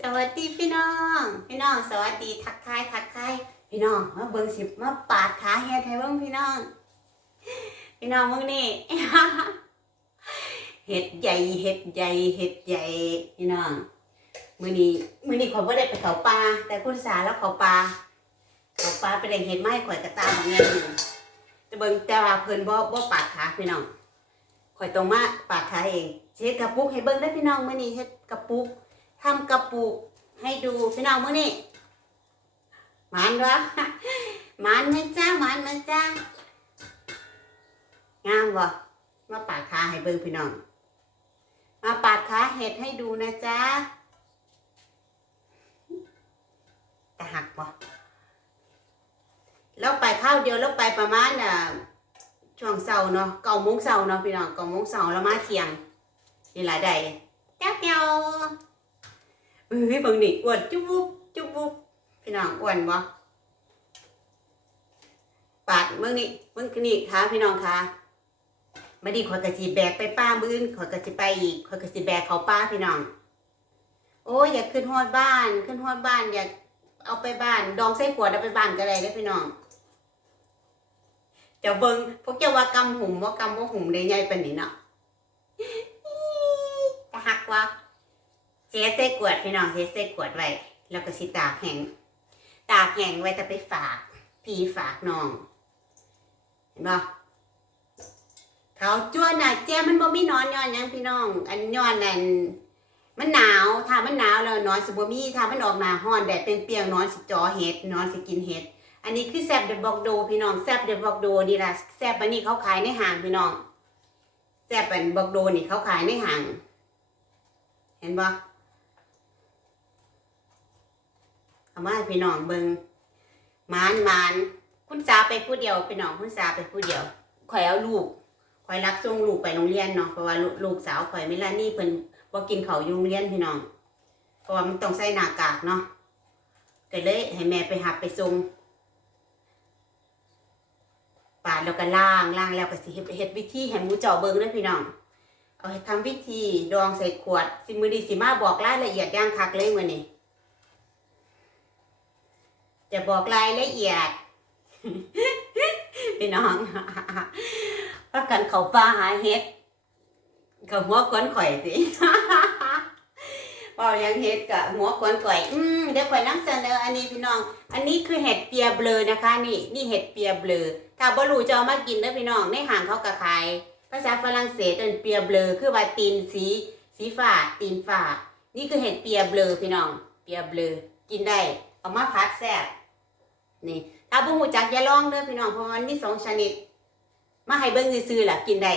สวัสดีพี่น้อง พี่น้องสวัสดีทักทายทักทายพี่น้องมาเบิ่งสิบมาปาดขาเฮ็ดให้เบิ่งพี่น้อง พี่น้องมึงนี่เห็ดใหญ่เห็ดใหญ่เห็ดใหญ่พี่น้องมือนี้มือนี้ข่อยบ่ได้ไปเขาป่าแต่คุณสาแล้วเขาป่าเขาป่าไปได้เห็ดไม้ข่อยกระตามบางแง่อยู่จะเบิ่งแต่ว่าเพิ่นบ่บ่ปาดขาพี่น้องข่อยต้องมาปาดขาเองเฮ็ดกระปุกให้เบิ่งได้พี่น้องมือนี้เฮ็ดกระปุก ทำกระปุกให้ดูพี่น้องมื้อนี้หมานวะหมานไหมจ้าหมานไหมจ้างามบ่มาปาดขาให้เบิ่งพี่น้อง มาปาดขาเห็ดให้ดูนะจ๊ะจะหักบ่แล้วไปข้าวเดียวแล้วไปประมาณอะช่วงเสาร์เนาะเก้าโมงเสาร์เนาะพี่น้องเก้าโมงเสาร์แล้วมาเที่ยงนี่หลายใดแก้วแก้ว เอ้ยเบางนี่อ้วนจุ๊บบุ๊บจุ๊บบุ๊บพี่น้องอ้วนบ่ปาดเมื่อนี่เมื่อนี่ค่ะพี่น้องค่ะมาดีขอยกะสิแบกไปป้ามื้อนขอยกะสิไปอีกขอยกะสิแบกเขาป้าพี่น้อง โอ้ยอยากขึ้นฮอดบ้าน ขึ้นฮอดบ้านอยากเอาไปบ้าน ดองใส่ขวดเอาไปบ้านก็ได้เด้พี่น้องเจะเบิ่งพวกเจ้าว่ากำหุ่มว่ากำว่าหุ่มได้ใหญ่ปานนี้เนาะจะหักวะ สใส่ขวดพี่น้องเสใส่ขวดไว้แล้วก็สิตากแห้งตากแห้งไว้แต่ไปฝากพี่ฝากน้อง เห็นบ่เขาจ้วนน่ะแจ้มันบ่มีนอนย้อนยังพี่น้อง อันย้อนนั่นมันหนาวถ้ามันหนาวแล้วนอนสิบ่มีถ้ามันออกหน้าร้อนแดดเปรียงๆนอนสิจ่อเห็ดนอนสิกินเห็ด อันนี้คือแซบเดอะบอกโดพี่น้องแซบเดอะบอกโดนี่ล่ะแซบอันนี้เขาขายในห้างพี่น้องแซบอันบอกโดนี่เขาขายในห้าง เห็นบ่ เอามาให้พี่น้องเบิงหมานหมานคุณสาไปผู้เดียวพี่น้องคุณสาไปผู้เดียวข่อยเอาลูกข่อยรับส่งลูกไปโรงเรียนเนาะเพราะว่าลูลูกสาวข่อยไม่ละนี่เพิ่นบ่กินเขาวอยู่โรงเรียนพี่น้องเพราะว่ามันต้องใส่หน้ากากเนาะก็เลยให้แม่ไปหับไปส่งปาดแล้วก็ล้างล้างแล้วก็สิเฮ็ดเฮ็ดวิธีให้หมูเจ้าเบิ่งเด้อพี่น้อง เอาให้ทำวิธีดองใส่ขวด สิมือดีสิมาบอกรายละเอียดอย่างคักเลยมื้อนี้ จะบอกรายละเอียด พี่น้องพักกันเขาป่าหาเห็ดกับหัวก้นข่อยสิบอกยังเห็ดกับหัวก้นข่อย อืมเดี๋ยวข่อยนำเสนออันนี้พี่น้อง อันนี้คือเห็ดเปียเบลอนะคะ นี่ นี่เห็ดเปียเบลอถ้าบ่รู้จะเอามากินเด้อพี่น้องในห้างเขาก็ขายภาษาฝรั่งเศสเป็นเปียเบลอคือว่าตีนสีสีฟ้าตีนฟ้านี่คือเห็ดเปียเบลอพี่น้อง เปียเบลอกินได้ เอามาพัดแซ่บ นี่ ถ้าบุหูจักอย่าลองเด้อพี่น้องเพราะมันมีสองชนิด มาให้เบิ่งซื่อๆล่ะกินได้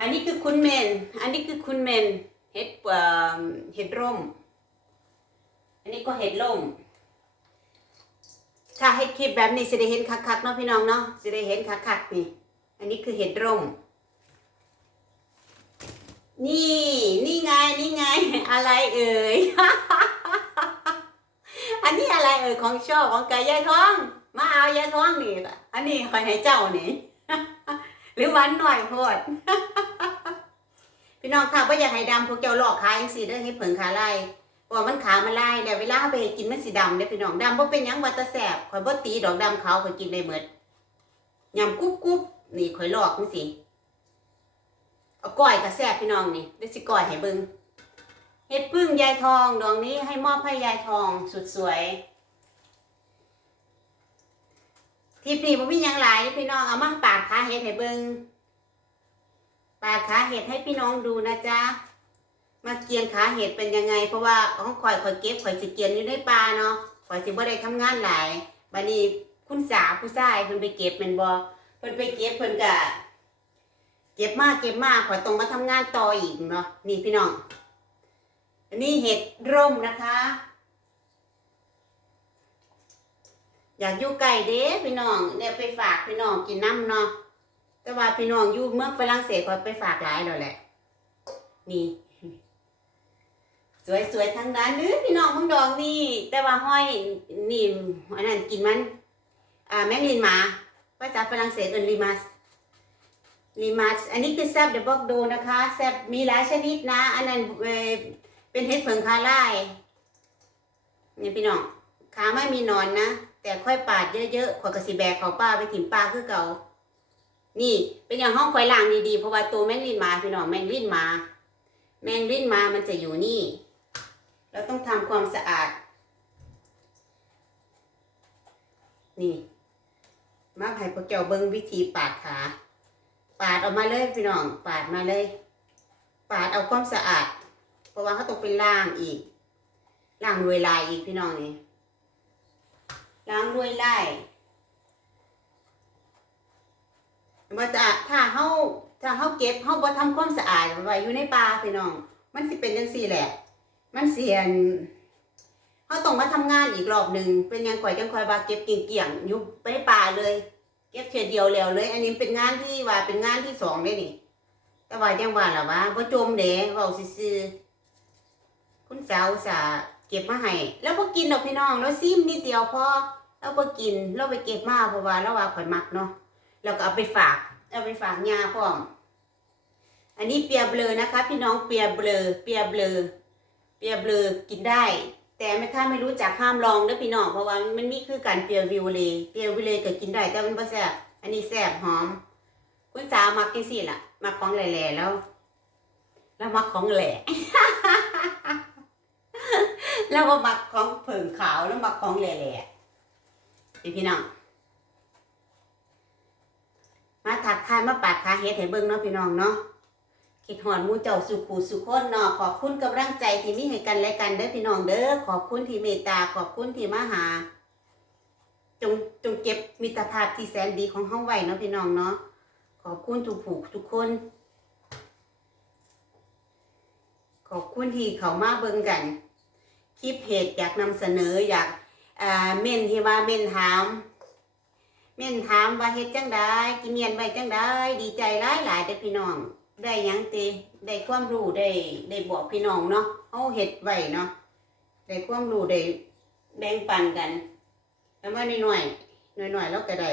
อันนี้คือคุณเมน อันนี้คือคุณเมนเห็ดเห็ดร่ม อันนี้ก็เห็ดร่มถ้าเห็ดคลิปแบบนี้จะได้เห็นคักๆเนาะพี่น้องเนาะจะได้เห็นคักๆนี่ อันนี้คือเห็ดร่ม นี่ นี่ไง นี่ไง อะไรเอ่ย อันนี้อะไรเอ่ยของชอบของไก่ยายท้อง มาเอายายท้องนี่อันนี้คอยให้เจ้านี่ หรือหวันหน่อยโพดพี่น้องค่ะว่าอยากให้ดำพวกเจ้าหลอกขายจังซี่เด้ให้เผิงขาไล่เพราะว่ามันขามันไล่เดี๋ยวเวลาเอาไปกินมันสีดำเด้อพี่น้องดำบ่เป็นยังว่าแตแสบข่อยบ่ตีดอกดำเขาวข่อยกินได้หมดยำกุ๊บกุ๊บนี่ข่อยหลอกจังซี่เอาก้อยกับแซ่บพี่น้องนี่เดี๋ยวสิก้อยให้เบิ่ง เฮ็ดพึ่งยายทองดวงนี้ให้มอบให้ยายทองสุดสวยทีปนี้บ่มีหยังหลายพี่น้องเอามาปาดขาเห็ดให้เบิ่งปาดขาเห็ดให้พี่น้องดูนะจ๊ะมาเกียนขาเห็ดเป็นยังไง เพราะว่าของข่อยข่อยเก็บข่อยสิเกียนอยู่ในป่าเนาะข่อยสิบ่ได้ทำงานหลายบัดนี้คุณสาผู้ชายเพิ่นไปเก็บแม่นบ่เพิ่นไปเก็บเพิ่นก็เก็บมากเก็บมากข่อยต้องมาทำงานต่ออีกเนาะนี่พี่น้อง อันนี้เห็ดร่มนะคะ อยากอยู่ไก่เด้พี่น้องเนี่ยไปฝากพี่น้องกินน้ำเนาะแต่ว่าพี่น้องอยู่เมืองฝรั่งเศสก็ไปฝากหลายแล้วแหละ นี่ สวยๆทั้งนั้นหรือพี่น้องมึงดอกนี่ แต่ว่าห้อยนี่อันนั้นกินมัน อ่าแมงลินหมาภาษาฝรั่งเศสเอินลิมัสลิมัสอันนี้คือแซบเดอะบอกโดนะคะแซบมีหลายชนิดนะ อันนั้น เป็นเห็ดเพิงคาไล่นี่พี่น้องขาไม่มีนอนนะ แต่ค่อยปาดเยอะๆขอยกระสิแบกเขาป้าไปถิ่มป้าคือเก่า นี่เป็นอย่างห้องคอยล่างดีๆ เพราะว่าตัวแมงลินมาพี่น้องแมงลินมา แมงลินมามันจะอยู่นี่ เราต้องทำความสะอาด นี่มาให้พวกเจ้าเบิ้งวิธีปาดขา ปาดออกมาเลยพี่น้อง ปาดมาเลย ปาดเอาความสะอาด เพราะว่าเขาต้องเป็นล่างอีกล่างด้วยลายอีกพี่น้องนี่ล้างด้วยลายว่าจะถ้าเฮาถ้าเฮาเก็บเฮาบ่ทำความสะอาดไว้อยู่ในป่าพี่น้อง มันสิเป็นจังซี่แหละ มันเสียนเฮาต้องมาทำงานอีกรอบหนึ่งเป็นยังข่อยจังข่อยว่าเก็บเกี่ยงๆอยู่ไปในป่าเลย เก็บเทื่อเดียวแล้วเลย อันนี้เป็นงานที่ว่าเป็นงานที่สองเด้นี่ แต่ว่าจังว่าล่ะว่าบ่จมเด้เว้าซื่อๆ คุณสาวสาเก็บมาให้แล้วบ่กินดอกพี่น้องแล้วซิมนิดเดียวพอเราบ่กินเราไปเก็บมาเพราะว่าเราว่าข่อยมักเนาะแล้วก็เอาไปฝากเอาไปฝากยาพร้อมอันนี้เปียเบลอนะคะ พี่น้องเปียเบลอเปียเบลอเปียเบลอกินได้ แต่ไม่ถ้าไม่รู้จักห้ามลองเด้พี่น้องเพราะว่ามันมีคือการเปียวิวเลยเปียวิวเลยก็กินได้แต่มันบ่แซ่บอันนี้แซ่บหอม คุณสาวมักจังซี่ล่ะมักของแหล่ๆแล้ว แล้วมักของแหล่ แล้วก็มักของเผิงขาวแล้วมักของแหล่ๆพี่พี่น้อง มาถักทายมาปาดขาเฮ็ดให้เบิ่งเนาะพี่น้องเนาะคิดหอนมูเจ้าสุขูสุขคนเนาะขอบคุณกำลังใจที่มีให้กันและกันเด้อพี่น้องเด้อขอบคุณที่เมตตาขอบคุณที่มาหา จงจงเก็บมิตรภาพที่แสนดีของเฮาไว้เนาะพี่น้องเนาะขอบคุณทุกผู้ทุกคน ขอบคุณที่เขามาเบิ่งกัน คลิปเพจอยากนำเสนออยากอ่าเม่นที่ว่าเม่นถามเม่นถามว่าเฮ็ดจังได้กินเมียนไว้จังได้ดีใจหลายหลายๆเด้พี่น้อง ได้ยังติได้ความรู้ได้ได้บอกพี่น้องเนาะเฮาเฮ็ดไว้เนาะได้ความรู้ได้แบ่งปันกันแล้วว่าน้อยๆน้อยๆแล้วก็ได้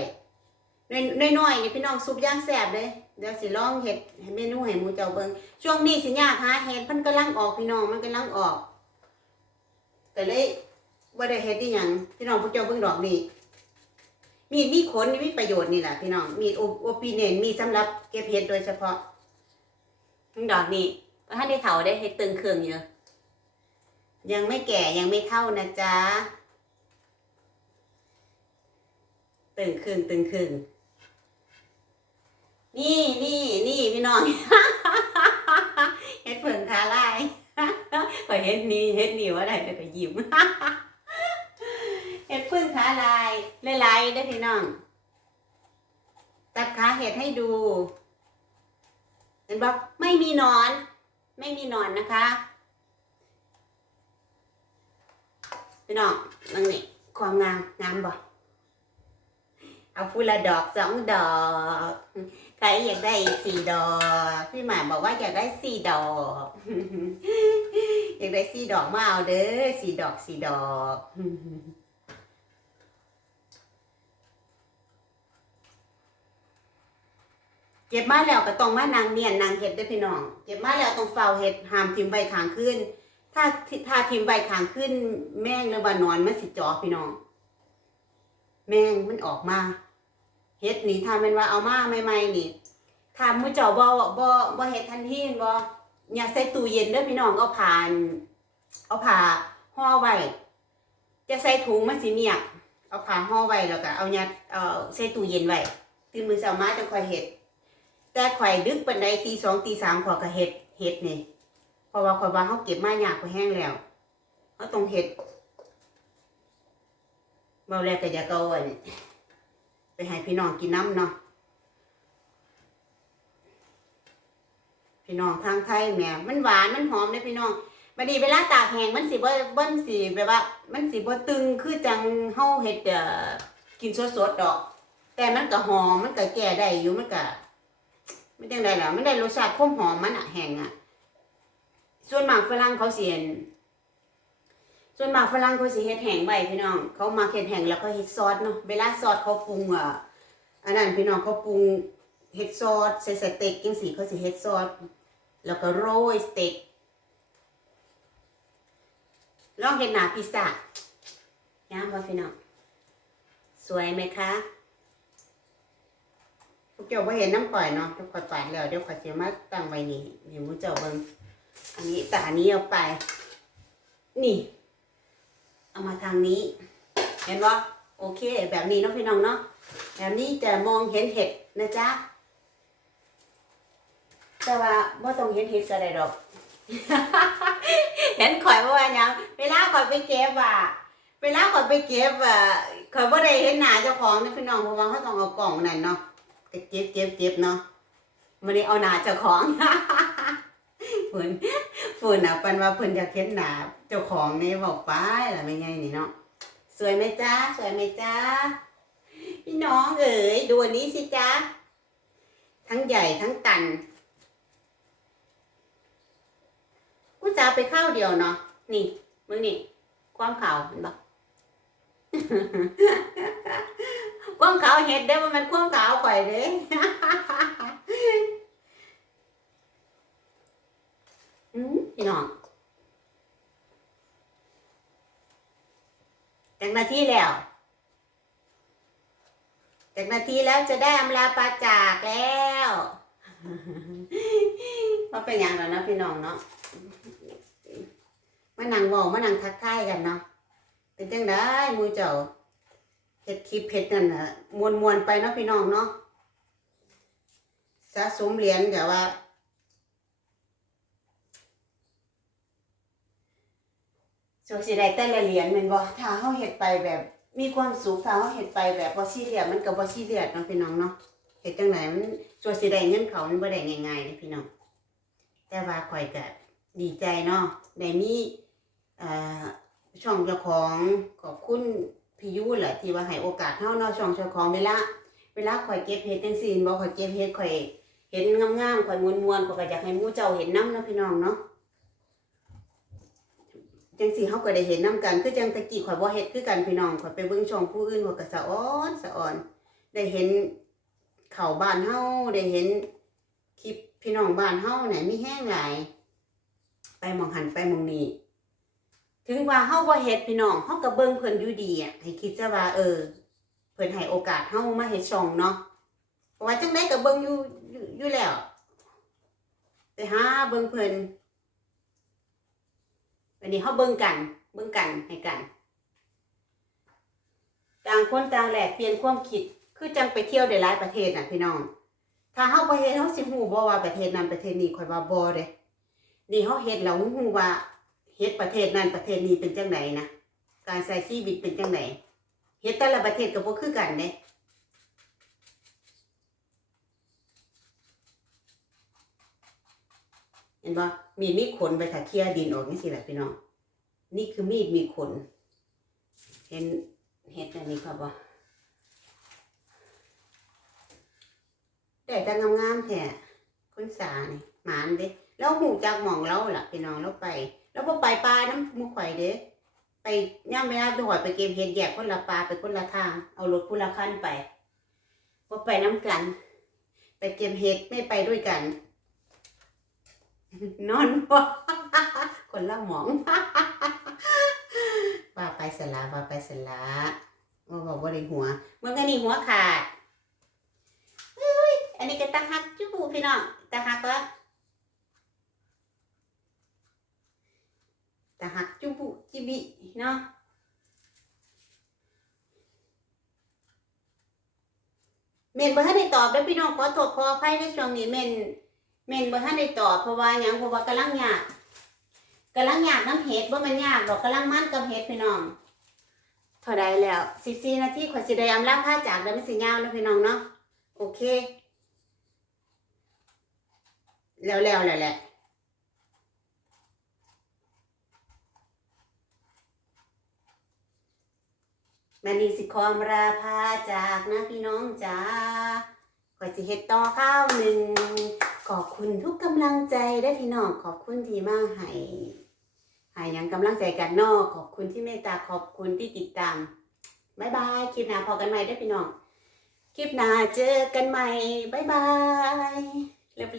น้อยน้อยนี่พี่น้องซุปย่างแซ่บเด้เดี๋ยวสิลองเฮ็ดเมนูให้หมูเจ้าเบิงช่วงนี้สิยากหาเฮ็ดพิ่นกำลังออกพี่น้องมันกำลังออก ก็เลยบ่ได้เฮ็ดอีหยังพี่น้องพวกเจ้าเบิ่งดอกนี่มีดมีขนนี่มีประโยชน์นี่แหละพี่น้องมีดโอโอปีเนนมีสำหรับเก็บเห็ดโดยเฉพาะทั้งดอกนี่ถ้าได้เถาได้เห็ดตึงเครื่องเยอะยังไม่แก่ยังไม่เท่านะจ๊ะตึงครึ่งตึงครึ่งนี่นี่นี่พี่น้อง เฮ็ดเผิงคาลาย ก็เฮ็ดนี่เฮ็ดนี่ว่าได้ไปยิ้มเห็ดพึ่งขาลายลายๆได้พี่น้องตัดขาเห็ดให้ดู เห็นบอกไม่มีนอน ไม่มีนอนนะคะพี่น้องนังนี่ความงามงามบ่เอาฟูละดอกสองดอกใครอยากได้สี่ดอก พี่หมาบอกว่าอยากได้สี่ดอก อยากได้สี่ดอกมาเอาเด้อสี่ดอกสี่ดอกเก็บมาแล้วก็ต้องมานางเนียนนางเห็ดได้พี่น้อง เก็บมาแล้วต้องเฝ้าเห็ดห้ามทิมใบขางขึ้น ถ้าถ้าทิมใบขางขึ้น แม่งหรือว่านอนมันสิจอพี่น้อง แม่งมันออกมาเห็ดนี่ถ้ามันว่าเอามาใหม่ๆนี่ถ้ามือเจ้าบ่บ่บ่เห็ดทันทีบ่ อย่าใส่ตู้เย็นเด้อพี่น้องเอาผ่านเอาผ้าห่อไว้จะใส่ถุงมันสิเมียกเอาผ้าห่อไว้แล้วก็เอายัดเอ่อใส่ตู้เย็นไว้ตื่นมือเช้ามาจังคอยเห็ด แต่ข่อยดึกปันใดตีสองตีสามขอยก็เห็ดเห็ดนี่เพราะว่าข่อยว่าเขาเก็บมายากกว่าแห้งแล้วเขาต้องเห็ดเมาแล้วก็อย่าเกาอันไปให้พี่น้องกินน้ำเนาะ พี่น้องทางไทยแหม่มันหวานมันหอมเลยพี่น้องบัดนี้เวลาตากแห้งมันสิบ่บ่นสิแบบว่า มันสิบ่ตึงคือจังเฮาเฮ็ดเอ่อกินสดๆดอก แต่มันก็หอมมันก็แก่ได้อยู่มันก็ไม่จังไดล่ะมันได้รสชาติข้มหอมมันอะแห้งอะส่วนมากฝรั่งเขาเสียนส่วนมากฝรั่งเขาสิเฮ็ดแห้งไว้พี่น้อง เขามาเฮ็ดแห้งแล้วก็เฮ็ดซอสเนาะเวลาซอสเขาปรุงอะอันนั้นพี่น้องเขาปรุงเฮ็ดซอสใส่สเต็กจังซี่เขาสิเฮ็ดซอส แล้วก็โรยสเต็กลองเห็นหนาพิซซ่าย้ำว่าพี่น้องสวยไหมคะพวกเจ้าไ่เห็นน้ำก่อยเนาะเดี๋ยวขอยปาดแล้วเดี๋ยวข่อยจะมาตั้งไว้นี่เดี๋ยวมูเจ้าเบิ่งอันนี้แต่อันนี้เอาไป นี่ เอามาทางนี้ เห็นว่าโอเค แบบนี้เนาะพี่น้องเนาะแบบนี้จะมองเห็นเห็ดนะจ๊ะ แต่ว่าบ่ต้องเห็นเห็ดก็ได้ดอก เห็นข่อยว่าว่าหยังเวลาข่อยไปเก็บอะเวลาข่อยไปเก็บอะข่อยบ่ได้เห็นหน้าเจ้าของนะพี่น้องเพราะว่าเขาต้องเอากล่องนั่นเนาะก็เก็บเก็บเก็บเนาะบ่ได้เอาหน้าเจ้าของฝุ่นฝุ่นอะปันว่าเพิ่นอยากเห็นหน้าเจ้าของนี่บอกไปล่ะไม่ไงนี่เนาะสวยไหมจ๊ะสวยไหมจ๊ะพี่น้องเอ๋ยดูอันนี้สิจ๊ะทั้งใหญ่ทั้งตัน กูจะไปข้าวเดียวเนาะนี่ มึงนี่ ความขาวเห็นปะความขาวเห็ดเด้ว่ามันความขาวข่อยเด้อืมพี่น้องจากนาทีแล้ว จากนาทีแล้วจะได้อำลาปาจากแล้วว่าเป็นอย่างแล้วนะพี่น้องเนาะ มานั่งเว้ามานั่งทักทายกันเนาะเป็นจังได้มูเจ้าเฮ็ดคลิปเฮ็ดนั่นน่ะมวนมวนไปเนาะพี่น้องเนาะสะสมเหรียญแต่ว่าส่วนสิได้แต่ละเหรียญแม่นบ่ถ้าเฮาเฮ็ดไปแบบมีความสุขถ้าเฮาเฮ็ดไปแบบบ่ซีเรียสมันก็บ่ซีเรียสเนาะพี่น้องเนาะเฮ็ดจังไดมันส่วนสิได้เงินเขามันบ่ได้ง่ายๆเด้พี่น้องแต่ว่าข่อยก็ดีใจเนาะได้มี ช่องเจ้าของขอบคุณพี่ยุแหละที่ว่าให้โอกาสเฮาเนาะช่องเจ้าของเวลาเวลาข่อยเก็บเฮ็ดจังซี่บ่ข่อยเก็บเฮ็ดข่อยเห็นงามๆข่อยมวนๆข่อยก็อยากให้หมู่เจ้าเห็นน้ำเนาะพี่น้องเนาะจังซี่เฮาก็ได้เห็นนํกันคือจังตะกี้ข่อยบ่เฮ็ดคือกันพี่น้องข่อยไปเบิ่งช่องผู้อื่นข่อยก็สะอ้อนสะอ่อน ได้เห็นเข้าบ้านเฮาได้เห็นคลิปพี่น้องบ้านเฮาเนี่ยมีแห้งหลาย ไปมองหันไปมองนี้ ถึงว่าเฮาบ่เฮ็ดพี่น้องเฮาก็เบิ่งเพิ่นอยู่ดีอะให้คิดซะว่าเออเพิ่นให้โอกาสเฮามาเฮ็ดช่องเนาะเพราะว่าจังได๋ก็เบิ่งอยู่อยู่แล้วไปหาเบิ่งเพิ่นวันนี้เฮาเบิ่งกันเบิ่งกันให้กัน ต่างคนต่างแหลกเปลี่ยนความคิดคือจังไปเที่ยวได้หลายประเทศน่ะพี่น้อง ถ้าเฮาบ่เฮ็ดเฮาสิฮู้บ่ว่าประเทศนั้นประเทศนี้ข่อยว่าบ่เด้นี่เขาเฮ็ดแล้วฮู้ว่า เฮ็ดประเทศนั้นประเทศนี้เป็นจังไดนนะการใช้ชีวิตเป็นจังไดเฮ็ดแต่ละประเทศก็บ่คือกันเด้เห็นบ่มีดมีขนไปถ้าเคลียดินออกจังซี่แหละพี่น้องนี่คือมีดมีขน เห็นเฮ็ดอันนี้ครับบ่แต่แต่งามๆแท้คนสานี่หมานเด้แล้วหูจากหมองเราล่ะพี่น้องเราไป แล้วพอไปปลาน้ำหมูข่อยเด้ไปย่ามเวลาถอยไปเก็บเห็ดแยกคนละปลาไปคนละทาง เอารถคนละคันไปพอไปน้ำกัน ไปเก็บเห็ดไม่ไปด้วยกัน นอนบ่คนละหมองว่าไปสละว่าไปสละว่าบอกว่าในหัวมื่อกี้นี่หัวขาดอันนี้ก็ตาหักจุ๊บพี่น้องตาหักก็ แต่หักจุบุจิบิเนาะเมนบ่ทันได้ตอบเด้อพี่น้องขอโทษขออภัยในช่วงนี้เมนเมนบ่ทันได้ตอบเพราะว่าหยังเพราะว่ากำลังยากกำลังยากน้ำเฮ็ดบ่แมันยากดอกกำลังมันกับเฮ็ดพี่น้องเท่าใดแล้ว14นาทีขอยสิได้อำลาพาจากเด้อมันสิยาวนะพี่น้องเนาะโอเค แล้วแล้วแล้วแหละ มันนี่สิคอมราพาจากนะพี่น้องจ้าข่อยสิเฮ็ดต่อข้าวหนึ่งขอบคุณทุกกำลังใจได้พี่น้องขอบคุณที่มาให้ให้ยังกำลังใจกันนอกขอบคุณที่เมตตาขอบคุณที่ติดตามบายบายคลิปหน้าพอกันใหม่ได้พี่น้องคลิปหน้าเจอกันใหม่บายบายเลิฟ